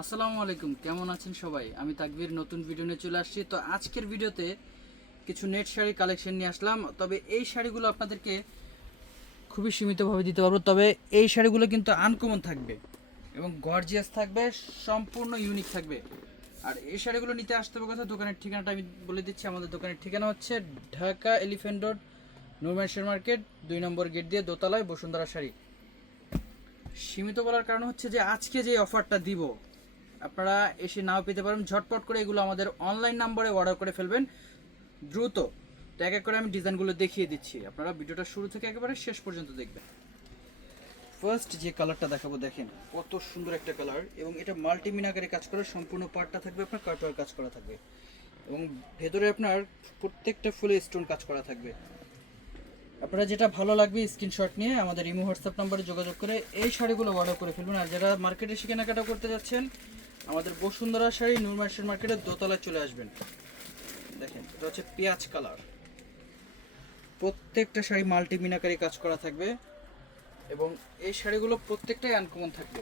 আসসালামু আলাইকুম, কেমন আছেন সবাই? আমি তাকবির, নতুন ভিডিও নিয়ে চলে আসছি। তো আজকের ভিডিওতে কিছু নেট শাড়ি কালেকশন নিয়ে আসলাম। তবে এই শাড়িগুলো আপনাদেরকে খুবই সীমিতভাবে দিতে পারব। তবে এই শাড়িগুলো কিন্তু আনকমন থাকবে এবং গর্জিয়াস থাকবে, সম্পূর্ণ ইউনিক থাকবে। আর এই শাড়িগুলো নিতে আসতে হবে কথা দোকানের ঠিকানাটা আমি বলে দিচ্ছি। আমাদের দোকানের ঠিকানা হচ্ছে ঢাকা এলিফেন্ট রোড নুরমেশ্বর মার্কেট, দুই নম্বর গেট দিয়ে দোতলায় বসুন্ধরা শাড়ি। সীমিত বলার কারণ হচ্ছে যে আজকে যে অফারটা দিব আপনারা এসে নাও পেতে পারেন। ঝটপট করে এগুলো আমাদের অনলাইন নাম্বারে অর্ডার করে ফেলবেন। দ্রুত। তো এক এক করে আমি ডিজাইনগুলো দেখিয়ে দিচ্ছি। আপনারা ভিডিওটা শুরু থেকে একেবারে শেষ পর্যন্ত দেখবেন। ফার্স্ট যে কালারটা দেখাবো, দেখেন, কত সুন্দর একটা কালার এবং এটা মাল্টি মিনাকারে কাজ করা, সম্পূর্ণ পার্টটা থাকবে, আপনার কাটওয়ার কাজ করা থাকবে। এবং ভেতরে আপনার প্রত্যেকটা ফুলে স্টোন কাজ করা থাকবে। আপনারা যেটা ভালো লাগবে স্ক্রিনশট নিয়ে আমাদের ইমো, হোয়াটসঅ্যাপ নাম্বারে যোগাযোগ করে এই শাড়িগুলো অর্ডার করে ফেলবেন। আর যারা মার্কেটে এসে কেনাকাটা করতে যাচ্ছেন আমাদের বসুন্ধরা শাড়ি নুরমার্শের মার্কেটের দোতলায় চলে আসবেন। দেখেন, এটা হচ্ছে পেঁয়াজ কালার। প্রত্যেকটা শাড়ি মাল্টি মিনাকারি কাজ করা থাকবে এবং এই শাড়িগুলো প্রত্যেকটাই আনকমন থাকবে।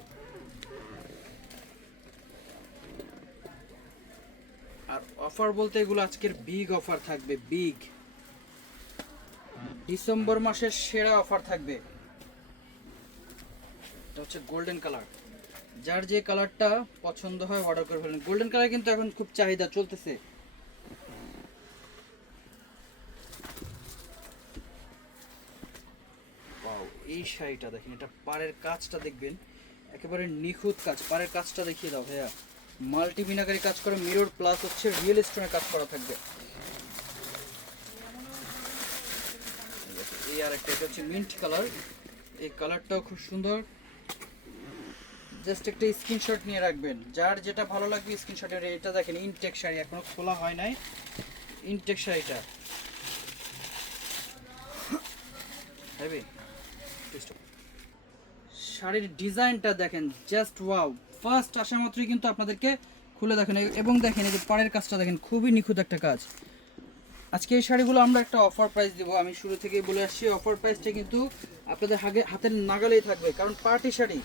আর অফার বলতে এগুলো আজকের বিগ অফার থাকবে বিগ ডিসেম্বর মাসের সেরা অফার থাকবে। এটা হচ্ছে গোল্ডেন কালার যার যে কালারটা পছন্দ হয় অর্ডার করে ফেলেন। গোল্ডেন কালার কিন্তু এখন খুব চাহিদা চলতেছে। এই শাড়িটা দেখেন, এটা পাড়ের কাজটা দেখবেন। একেবারে নিখুঁত কাজ। পাড়ের কাজটা দেখিয়ে দাও ভাইয়া। মাল্টি মিনাকারি কাজ করে মিরর প্লাস হচ্ছে রিয়েল স্টোনের কাজ করা থাকবে। এই আর একটা এটা হচ্ছে মিন্ট কালার এই কালারটাও খুব সুন্দর। জাস্ট একটা স্ক্রিনশট নিয়ে রাখবেন। যার যেটা ভালো লাগবে স্ক্রিনশটের এটা দেখেন, ইনটেক শাড়ি এখনও খোলা হয় নাই। ইনটেক শাড়িটা। হেভি। শাড়ির ডিজাইনটা দেখেন, জাস্ট ওয়াও। ফার্স্ট আসা মাত্রই কিন্তু আপনাদেরকে খুলে দেখেন। এবং দেখেন, এই যে পাড়ের কাজটা দেখেন, খুবই নিখুঁত একটা কাজ। আজকে এই শাড়িগুলো আমরা একটা অফার প্রাইস দেবো। আমি শুরু থেকেই বলে আসছি অফার প্রাইসটা কিন্তু আপনাদের হাগে হাতের নাগালেই থাকবে। কারণ পার্টি শাড়ি।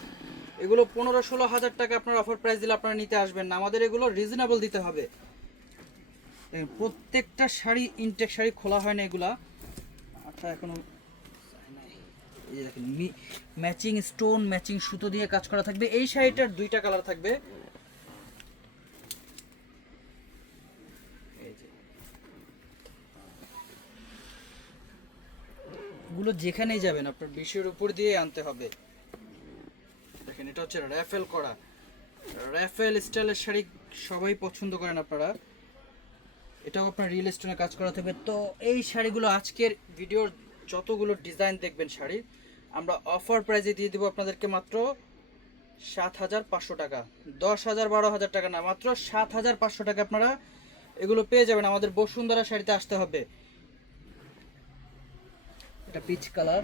এগুলো পনেরো ষোলো হাজার টাকা আপনার অফার প্রাইস দিলে আপনারা নিতে আসবেন না। আমাদের এগুলো রিজনেবল দিতে হবে। প্রত্যেকটা শাড়ি ইনটেক শাড়ি খোলা হয় না এগুলা। আচ্ছা এখনও ম্যাচিং স্টোন ম্যাচিং সুতো দিয়ে কাজ করা থাকবে। এই শাড়িটার দুইটা কালার থাকবে। এগুলো যেখানেই যাবেন, আপনার বিশের উপর দিয়ে আনতে হবে। দেখেন, এটা হচ্ছে র্যাফেল করা। র্যাফেল স্টাইলের শাড়ি সবাই পছন্দ করেন আপনারা। এটাও আপনার রিয়েল স্টোনে কাজ করা থাকবে তো এই শাড়িগুলো আজকের ভিডিওর যতগুলো ডিজাইন দেখবেন শাড়ির আমরা অফার প্রাইজে দিয়ে দিব আপনাদেরকে মাত্র সাত হাজার পাঁচশো টাকা। দশ হাজার বারো হাজার টাকা না, মাত্র সাত হাজার পাঁচশো টাকা আপনারা এগুলো পেয়ে যাবেন। আমাদের বসুন্ধরা শাড়িতে আসতে হবে। এটা পিচ কালার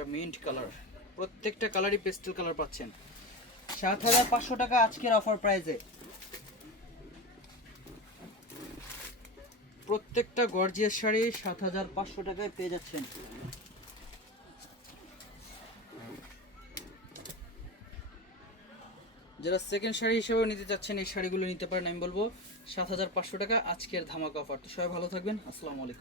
এটা মিন্ট কালার প্রত্যেকটা কালারই পেস্টেল কালার পাচ্ছেন। সাত হাজার পাঁচশো টাকা আজকের অফার প্রাইজে প্রত্যেকটা গর্জিয়াস শাড়ি সাত হাজার পাঁচশো টাকায় পেয়ে যাচ্ছেন। যারা সেকেন্ড শাড়ি হিসেবে নিতে চাচ্ছেন, এই শাড়িগুলো নিতে পারেন, আমি বলব, সাত হাজার পাঁচশো টাকা আজকের ধামাকা অফার তো সবাই ভালো থাকবেন, আসসালামু আলাইকুম।